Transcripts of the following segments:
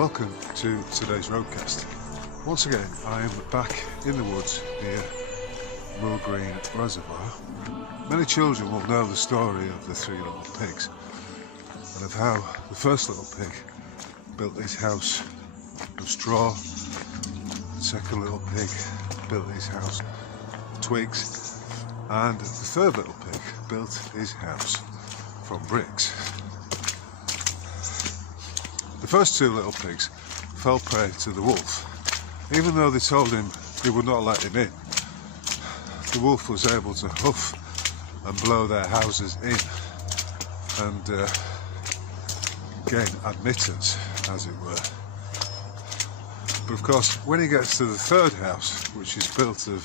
Welcome to today's roadcast. Once again, I am back in the woods near Moor Green Reservoir. Many children will know the story of the three little pigs and of how the first little pig built his house of straw, the second little pig built his house of twigs, and the third little pig built his house from bricks. The first two little pigs fell prey to the wolf. Even though they told him they would not let him in, the wolf was able to huff and blow their houses in and gain admittance, as it were. But of course, when he gets to the third house, which is built of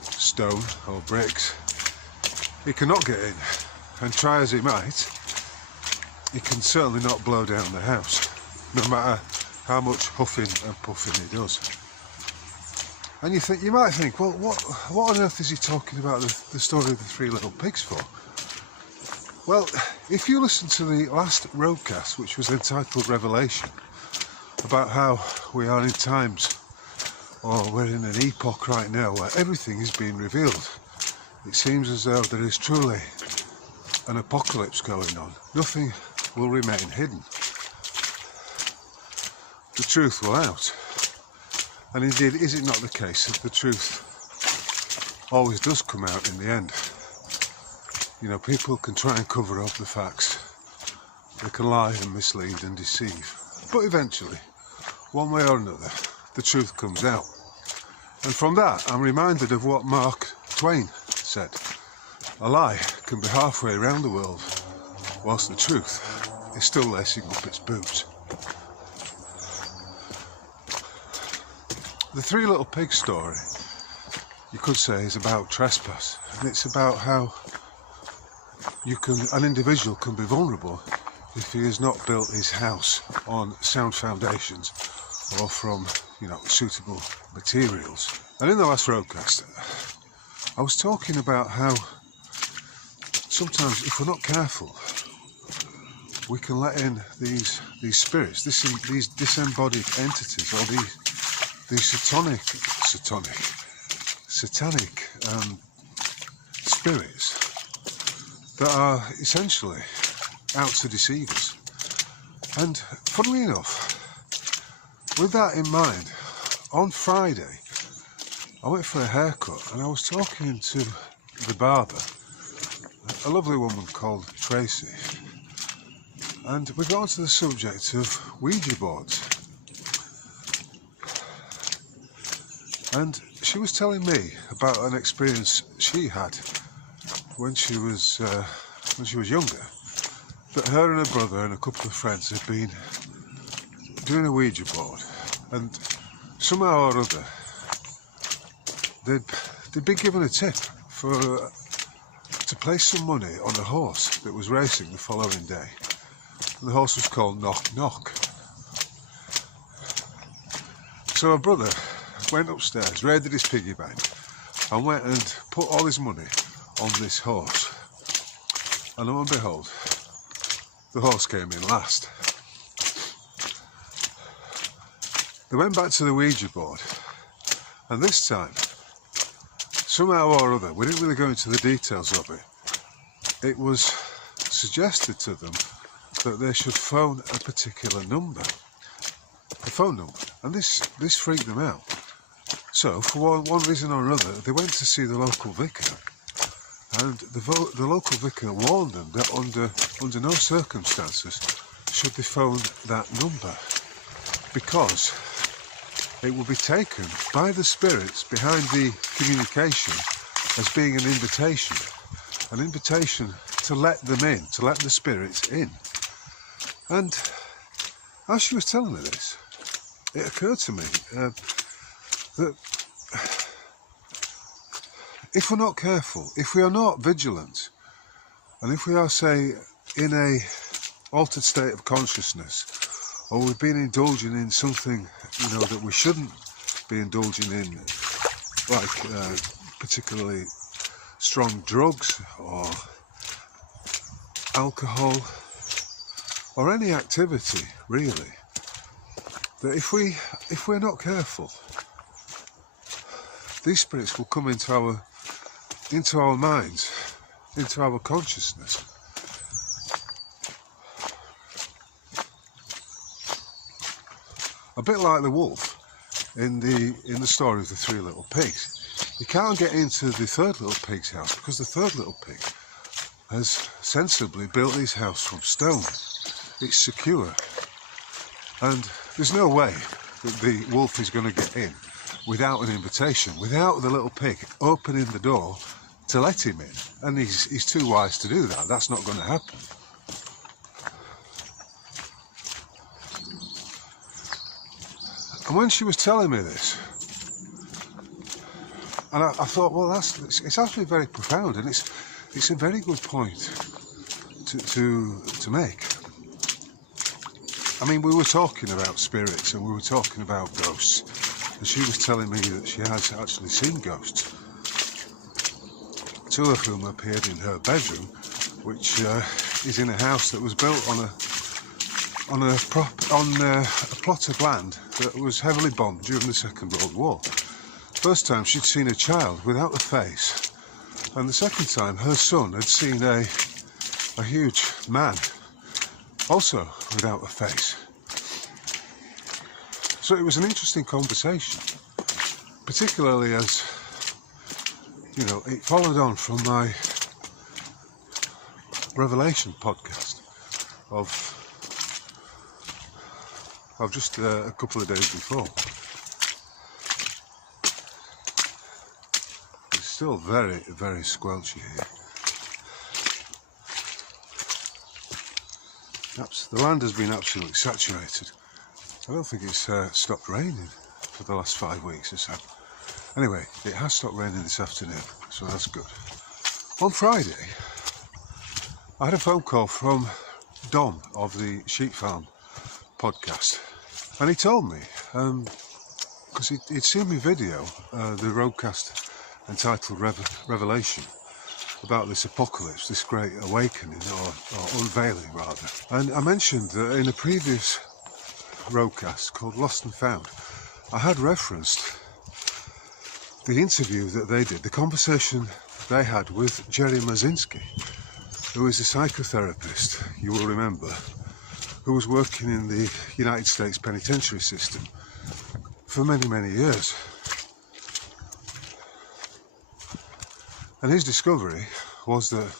stone or bricks, he cannot get in, and try as he might, he can certainly not blow down the house, no matter how much huffing and puffing he does. And you might think, well, what on earth is he talking about the story of the three little pigs for? Well, if you listen to the last roadcast, which was entitled Revelation, about how we are in times, or we're in an epoch right now where everything is being revealed. It seems as though there is truly an apocalypse going on. Nothing will remain hidden. The truth will out. And indeed, is it not the case that the truth always does come out in the end? You know, people can try and cover up the facts. They can lie and mislead and deceive. But eventually, one way or another, the truth comes out. And from that, I'm reminded of what Mark Twain said. A lie can be halfway around the world, whilst the truth is still lacing up its boots. The three little pigs story, you could say, is about trespass, and it's about how an individual can be vulnerable if he has not built his house on sound foundations or from, suitable materials. And in the last roadcast, I was talking about how sometimes, if we're not careful, we can let in these spirits, these disembodied entities, or these satanic spirits that are essentially out to deceive us. And funnily enough, with that in mind, on Friday I went for a haircut and I was talking to the barber, a lovely woman called Tracy, and we got onto the subject of Ouija boards. And she was telling me about an experience she had when she was younger, that her and her brother and a couple of friends had been doing a Ouija board, and somehow or other they'd been given a tip to place some money on a horse that was racing the following day. And the horse was called Knock Knock. So her brother went upstairs, raided his piggy bank, and went and put all his money on this horse. And lo and behold, the horse came in last. They went back to the Ouija board, and this time, somehow or other, we didn't really go into the details of it, it was suggested to them that they should phone a particular number, a phone number, and this freaked them out. So, for one reason or another, they went to see the local vicar, and the local vicar warned them that under no circumstances should they phone that number, because it will be taken by the spirits behind the communication as being an invitation to let them in, to let the spirits in. And as she was telling me this, it occurred to me that if we're not careful, if we are not vigilant, and if we are, say, in a altered state of consciousness, or we've been indulging in something, that we shouldn't be indulging in, like particularly strong drugs or alcohol or any activity really that if we're not careful, these spirits will come into our minds, into our consciousness. A bit like the wolf in the story of the three little pigs. You can't get into the third little pig's house because the third little pig has sensibly built his house from stone. It's secure, and there's no way that the wolf is going to get in without an invitation, without the little pig opening the door to let him in. And he's too wise to do that. That's not going to happen. And when she was telling me this, and I thought, well, it's actually very profound, and it's a very good point to make. I mean, we were talking about spirits and we were talking about ghosts, and she was telling me that she has actually seen ghosts, two of whom appeared in her bedroom, which is in a house that was built on a plot of land that was heavily bombed during the Second World War. First time she'd seen a child without a face, and the second time her son had seen a huge man, also without a face. So it was an interesting conversation, particularly as, you know, it followed on from my Revelation podcast of just a couple of days before. It's still very, very squelchy here. The land has been absolutely saturated. I don't think it's stopped raining for the last 5 weeks or so. Anyway, it has stopped raining this afternoon, so that's good. On Friday, I had a phone call from Dom of the Sheep Farm podcast, and he told me, because he'd seen my video, the roadcast entitled Revelation, about this apocalypse, this great awakening, or unveiling rather. And I mentioned that in a previous roadcast called Lost and Found, I had referenced the interview that they did, the conversation they had with Jerry Mazinski, who is a psychotherapist, you will remember, who was working in the United States penitentiary system for many, many years. And his discovery was that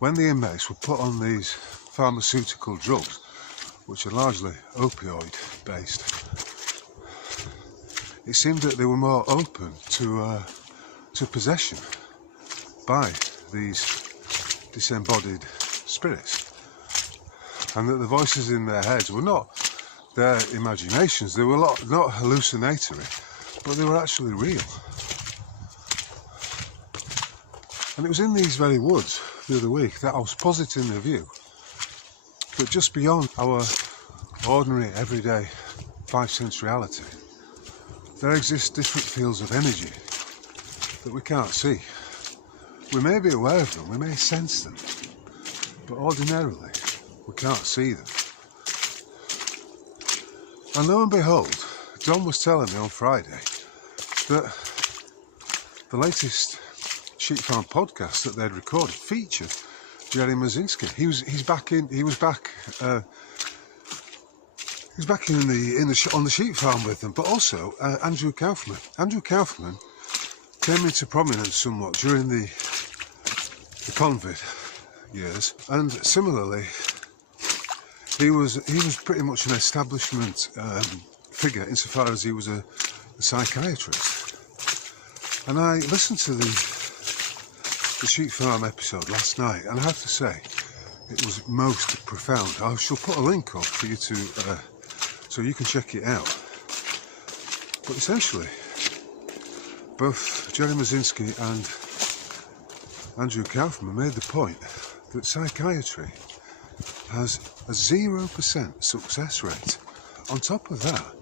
when the inmates were put on these pharmaceutical drugs, which are largely opioid based, it seemed that they were more open to possession by these disembodied spirits, and that the voices in their heads were not their imaginations, they were not hallucinatory, but they were actually real. And it was in these very woods the other week that I was positing the view that just beyond our ordinary, everyday 5-sense reality, there exist different fields of energy that we can't see. We may be aware of them, we may sense them, but ordinarily we can't see them. And lo and behold, John was telling me on Friday that the latest Sheep Farm podcast that they'd recorded featured Jerry Mazinski. He was back on the sheep farm with them, but also Andrew Kaufman. Andrew Kaufman came into prominence somewhat during the convict years, and similarly, he was pretty much an establishment figure insofar as he was a psychiatrist. And I listened to the Sheep Farm episode last night, and I have to say it was most profound. I shall put a link up for you to so you can check it out. But essentially, both Jerry Mazinski and Andrew Kaufman made the point that psychiatry has a 0% success rate. On top of that,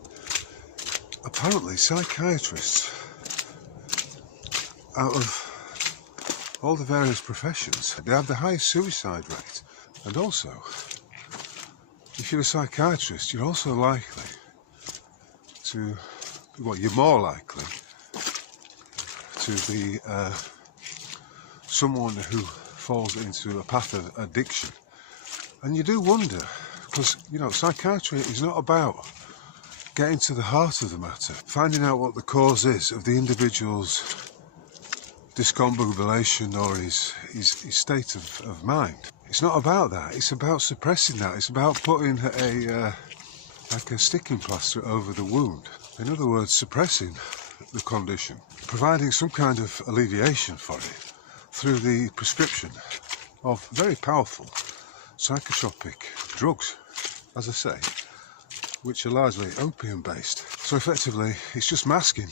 apparently psychiatrists, out of all the various professions, they have the highest suicide rate, and also if you're a psychiatrist, you're also likely to, well, you're more likely to be someone who falls into a path of addiction. And you do wonder, because, you know, psychiatry is not about getting to the heart of the matter, finding out what the cause is of the individual's discombobulation or his state of mind. It's not about that. It's about suppressing that. It's about putting like a sticking plaster over the wound. In other words, suppressing the condition, providing some kind of alleviation for it through the prescription of very powerful psychotropic drugs, as I say, which are largely opium-based. So effectively, it's just masking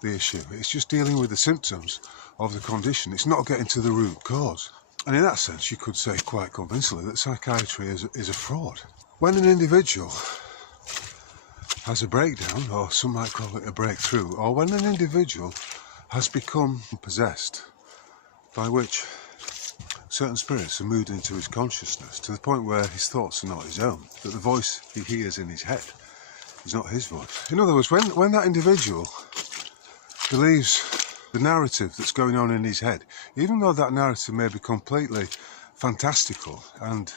the issue. It's just dealing with the symptoms of the condition. It's not getting to the root cause. And in that sense, you could say quite convincingly that psychiatry is a fraud. When an individual has a breakdown, or some might call it a breakthrough, or when an individual has become possessed, by which certain spirits are moved into his consciousness to the point where his thoughts are not his own, that the voice he hears in his head is not his voice. In other words, when that individual believes the narrative that's going on in his head, even though that narrative may be completely fantastical and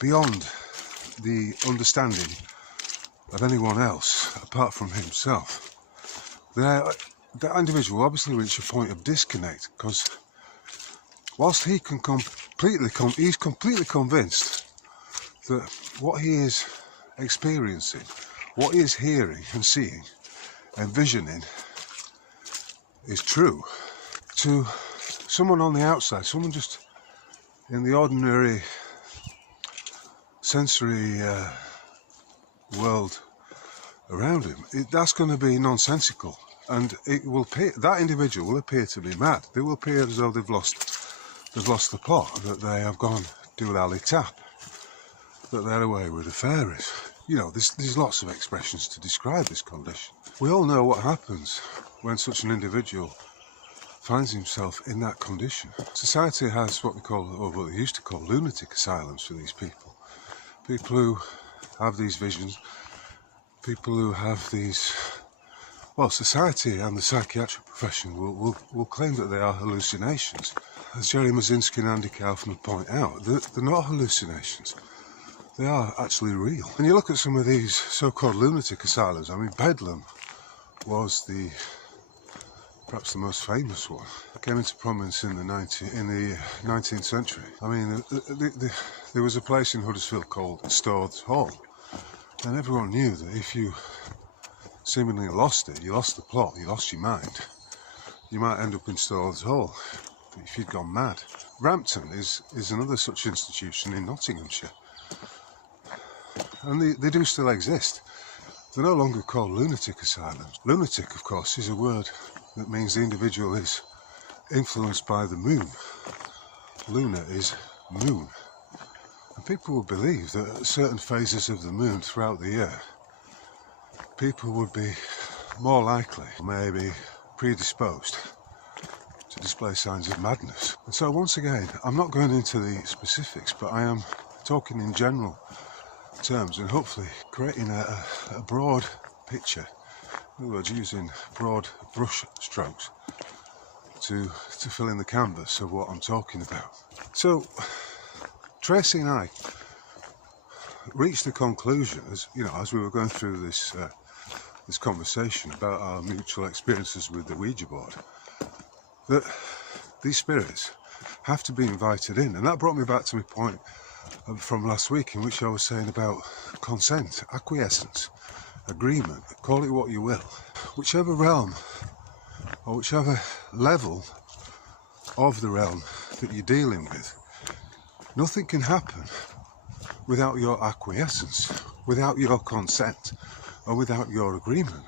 beyond the understanding of anyone else apart from himself, that individual will obviously reach a point of disconnect, because whilst he can he's completely convinced that what he is experiencing, what he is hearing and seeing and visioning is true. To someone on the outside, someone just in the ordinary sensory world around him, that's going to be nonsensical, and that individual will appear to be mad. They will appear as though they've lost the plot, that they have gone doolally tap, that they're away with the fairies. You know, there's lots of expressions to describe this condition. We all know what happens when such an individual finds himself in that condition. Society has what they used to call lunatic asylums for these people. People who have these visions, people who have these, well, society and the psychiatric profession will claim that they are hallucinations. As Jerry Mazinski and Andy Kaufman point out, they're not hallucinations. They are actually real. When you look at some of these so-called lunatic asylums, I mean, Bedlam was perhaps the most famous one. It came into prominence in the 19th century. I mean, there was a place in Huddersfield called Stords Hall, and everyone knew that if you seemingly lost it, you lost the plot, you lost your mind, you might end up in Stords Hall if you'd gone mad. Rampton is another such institution in Nottinghamshire, and they do still exist. They're no longer called lunatic asylums. Lunatic, of course, is a word that means the individual is influenced by the moon. Lunar is moon. And people would believe that at certain phases of the moon throughout the year, people would be more likely, maybe predisposed, to display signs of madness. And so once again, I'm not going into the specifics, but I am talking in general terms and hopefully creating a broad picture, in other words, using broad brush strokes to fill in the canvas of what I'm talking about. So Tracy and I reached the conclusion, as we were going through this conversation about our mutual experiences with the Ouija board, that these spirits have to be invited in. And that brought me back to my point from last week, in which I was saying about consent, acquiescence, agreement, call it what you will. Whichever realm or whichever level of the realm that you're dealing with, nothing can happen without your acquiescence, without your consent, or without your agreement.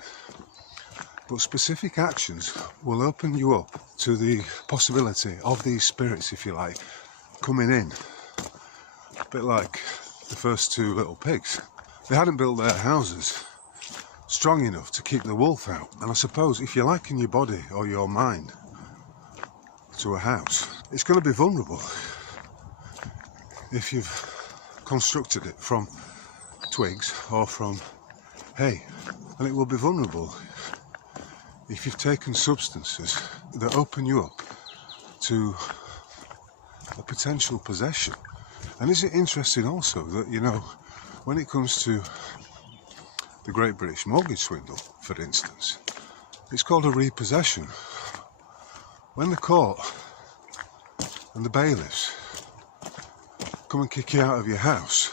But specific actions will open you up to the possibility of these spirits, if you like, coming in. A bit like the first two little pigs. They hadn't built their houses strong enough to keep the wolf out. And I suppose if you liken your body or your mind to a house, it's going to be vulnerable if you've constructed it from twigs or from hay, and it will be vulnerable if you've taken substances that open you up to a potential possession. And is it interesting also that, you know, when it comes to the Great British Mortgage Swindle, for instance, it's called a repossession. When the court and the bailiffs come and kick you out of your house,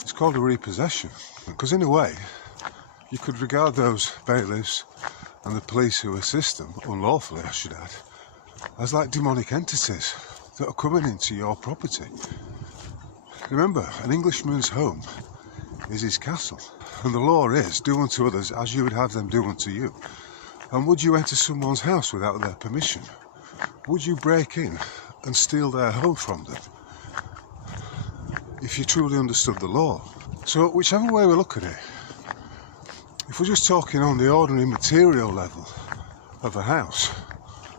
it's called a repossession. Because in a way, you could regard those bailiffs and the police who assist them, unlawfully I should add, as like demonic entities that are coming into your property. Remember, an Englishman's home is his castle, and the law is do unto others as you would have them do unto you. And would you enter someone's house without their permission? Would you break in and steal their home from them if you truly understood the law? So whichever way we look at it, if we're just talking on the ordinary material level of a house,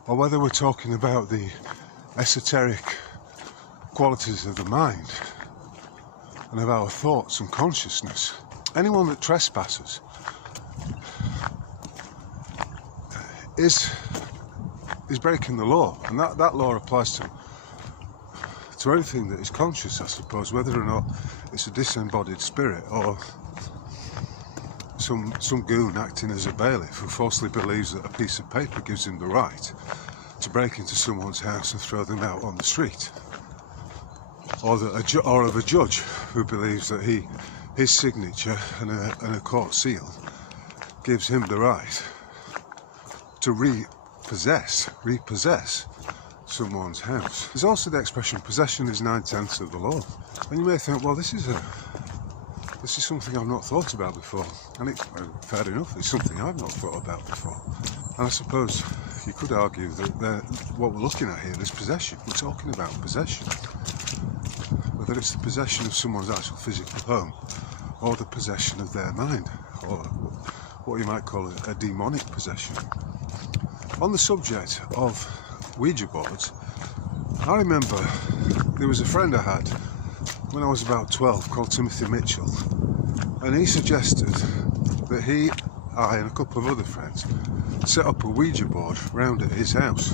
or whether we're talking about the esoteric qualities of the mind and of our thoughts and consciousness, anyone that trespasses is breaking the law, and that law applies to anything that is conscious, I suppose, whether or not it's a disembodied spirit or some goon acting as a bailiff who falsely believes that a piece of paper gives him the right to break into someone's house and throw them out on the street, or of a judge who believes that his signature and a court seal gives him the right to repossess someone's house. There's also the expression possession is 9/10 of the law, and you may think, well, this is something I've not thought about before, and it's fair enough, it's something I've not thought about before. And I suppose you could argue that what we're looking at here is possession. We're talking about possession, whether it's the possession of someone's actual physical home or the possession of their mind, or what you might call a demonic possession. On the subject of Ouija boards, I remember there was a friend I had when I was about 12 called Timothy Mitchell, and he suggested that I and a couple of other friends set up a Ouija board round at his house.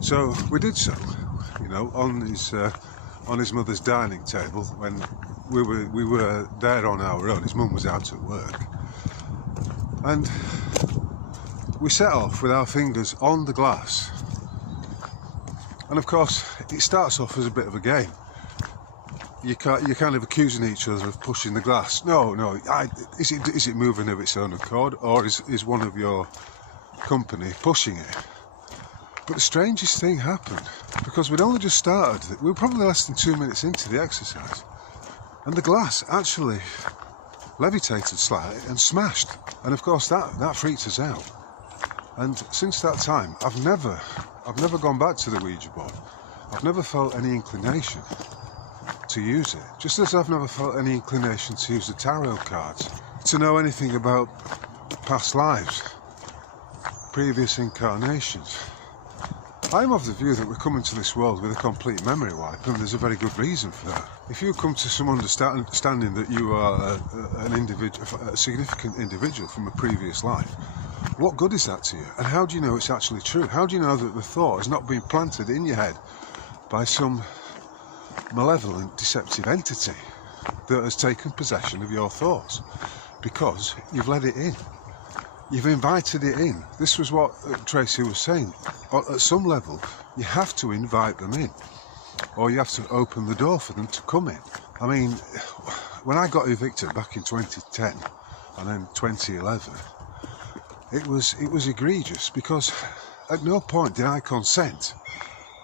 So we did so, you know, on his mother's dining table when we were there on our own. His mum was out at work, and we set off with our fingers on the glass. And of course, it starts off as a bit of a game. You're kind of accusing each other of pushing the glass. No, is it moving of its own accord, or is one of your company pushing it? But the strangest thing happened, because we'd only just started. We were probably less than 2 minutes into the exercise, and the glass actually levitated slightly and smashed. And of course, that freaked us out. And since that time, I've never gone back to the Ouija board. I've never felt any inclination to use it, just as I've never felt any inclination to use the tarot cards, to know anything about past lives, previous incarnations. I'm of the view that we're coming to this world with a complete memory wipe, and there's a very good reason for that. If you come to some understanding that you are a significant individual from a previous life, what good is that to you? And how do you know it's actually true? How do you know that the thought has not been planted in your head by some malevolent, deceptive entity that has taken possession of your thoughts? Because you've let it in. You've invited it in. This was what Tracy was saying. At some level, you have to invite them in, or you have to open the door for them to come in. I mean, when I got evicted back in 2010 and then 2011, it was egregious, because at no point did I consent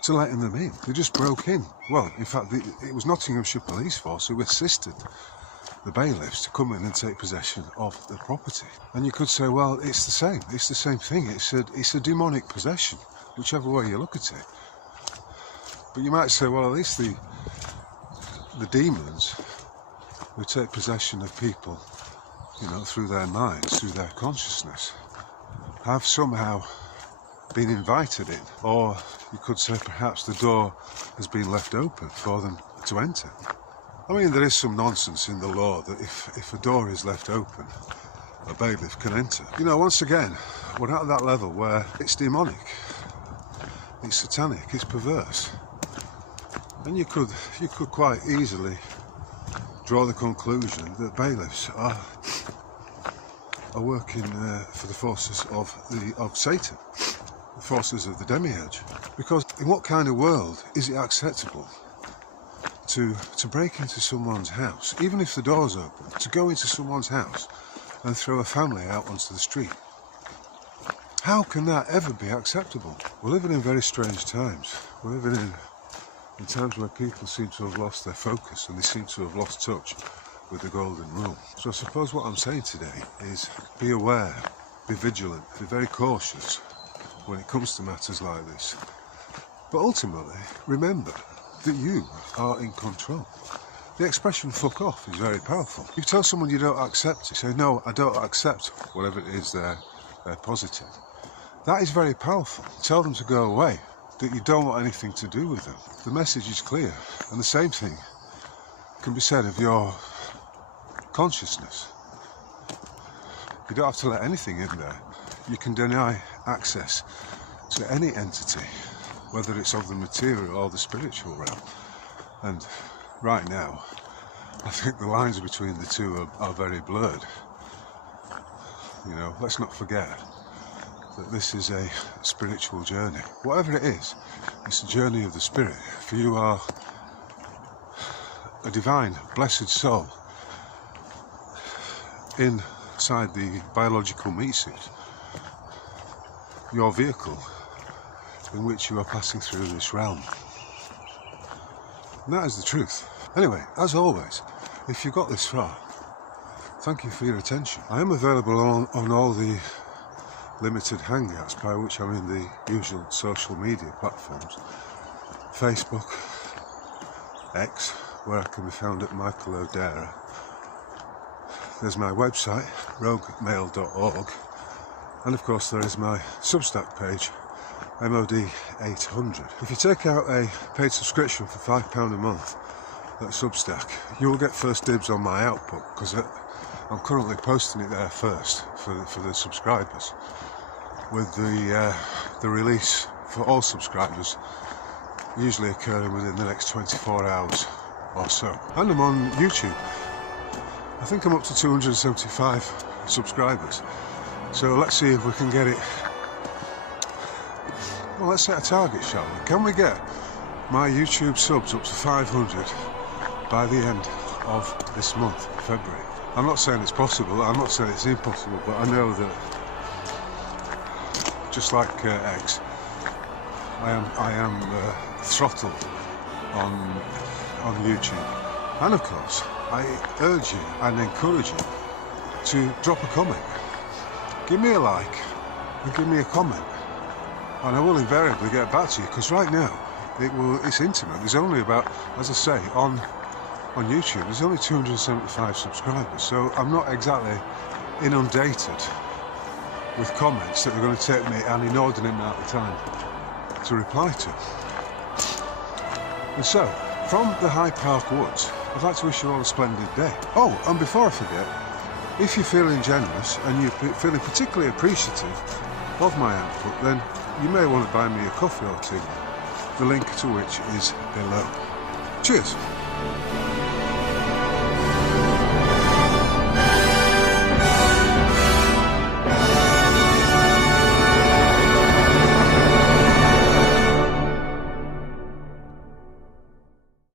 to letting them in. They just broke in. Well, in fact, it was Nottinghamshire Police Force who assisted the bailiffs to come in and take possession of the property. And you could say, well, it's the same thing. It's a demonic possession, whichever way you look at it. But you might say, well, at least the demons who take possession of people, you know, through their minds, through their consciousness, have somehow been invited in, or you could say perhaps the door has been left open for them to enter. I mean, there is some nonsense in the law that if a door is left open, a bailiff can enter. You know, once again, we're at that level where it's demonic, it's satanic, it's perverse. And you could quite easily draw the conclusion that bailiffs are working for the forces of Satan, the forces of the demiurge. Because in what kind of world is it acceptable to break into someone's house, even if the door's open, to go into someone's house and throw a family out onto the street? How can that ever be acceptable? We're living in very strange times. We're living in times where people seem to have lost their focus and they seem to have lost touch with the golden rule. So I suppose what I'm saying today is be aware, be vigilant, be very cautious when it comes to matters like this. But ultimately, remember that you are in control. The expression "fuck off" is very powerful. You tell someone you don't accept it, say, "No, I don't accept whatever it is they're positive." That is very powerful. Tell them to go away, that you don't want anything to do with them. The message is clear, and the same thing can be said of your consciousness. You don't have to let anything in there. You can deny access to any entity, whether it's of the material or the spiritual realm. And right now, I think the lines between the two are very blurred. You know, let's not forget that this is a spiritual journey. Whatever it is, it's a journey of the spirit. For you are a divine, blessed soul inside the biological meat suit, your vehicle in which you are passing through this realm. And that is the truth. Anyway, as always, if you got this far, thank you for your attention. I am available on all the limited hangouts by which I'm in the usual social media platforms. Facebook, X, where I can be found at Michael O'Dara. There's my website, roguemail.org, and of course there is my Substack page, MOD800. If you take out a paid subscription for £5 a month at Substack, you will get first dibs on my output, because I'm currently posting it there first for the subscribers, with the release for all subscribers usually occurring within the next 24 hours or so. And I'm on YouTube. I think I'm up to 275 subscribers. So let's see if we can get it. Well, let's set a target, shall we? Can we get my YouTube subs up to 500 by the end of this month, February? I'm not saying it's possible, I'm not saying it's impossible, but I know that, just like X, I am throttled on YouTube. And of course, I urge you and encourage you to drop a comment. Give me a like and give me a comment, and I will invariably get back to you, because right now it's intimate. There's only about, as I say, on YouTube there's only 275 subscribers, so I'm not exactly inundated with comments that are going to take me an inordinate amount of time to reply to. And so, from the High Park Woods, I'd like to wish you all a splendid day. Oh, and before I forget, if you're feeling generous and you're feeling particularly appreciative of my output, then you may want to buy me a coffee or two, the link to which is below. Cheers!